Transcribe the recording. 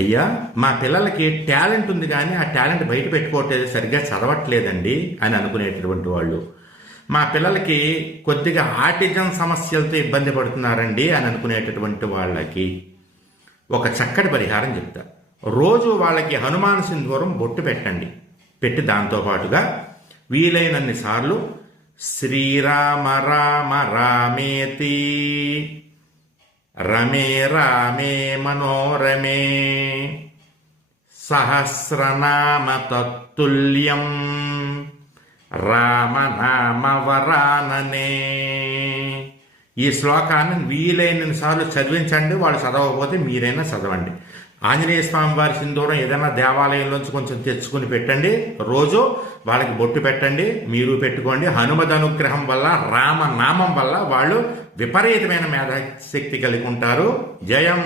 అయ్యా, మా పిల్లలకి టాలెంట్ ఉంది కానీ ఆ టాలెంట్ బయట పెట్టుకోవట్లేదు, సరిగ్గా చదవట్లేదండి అని అనుకునేటటువంటి వాళ్ళు. మా పిల్లలకి కొద్దిగా ఆటిజం సమస్యలతో ఇబ్బంది పడుతున్నారండి అని అనుకునేటటువంటి వాళ్ళకి ఒక చక్కటి పరిహారం చెప్తా. రోజు వాళ్ళకి హనుమాన్ సింధూరం బొట్టు పెట్టండి. పెట్టి దాంతోపాటుగా వీలైనన్ని సార్లు శ్రీరామ రామ రామేతి రమే రామే మనోరమే సహస్రనామ తత్తుల్యం రామనామవరాననే ఈ శ్లోకాన్ని వీలైనన్ని సార్లు చదివించండి. వాళ్ళు చదవకపోతే మీరైనా చదవండి. ఆంజనేయ స్వామి వారి సింధూరం ఏదైనా దేవాలయంలోంచి కొంచెం తెచ్చుకుని పెట్టండి. రోజు వాళ్ళకి బొట్టు పెట్టండి, మీరు పెట్టుకోండి. హనుమద్ అనుగ్రహం వల్ల, రామనామం వల్ల వాళ్ళు విపరీతమైన మేధాశక్తి కలిగి ఉంటారు. జయం.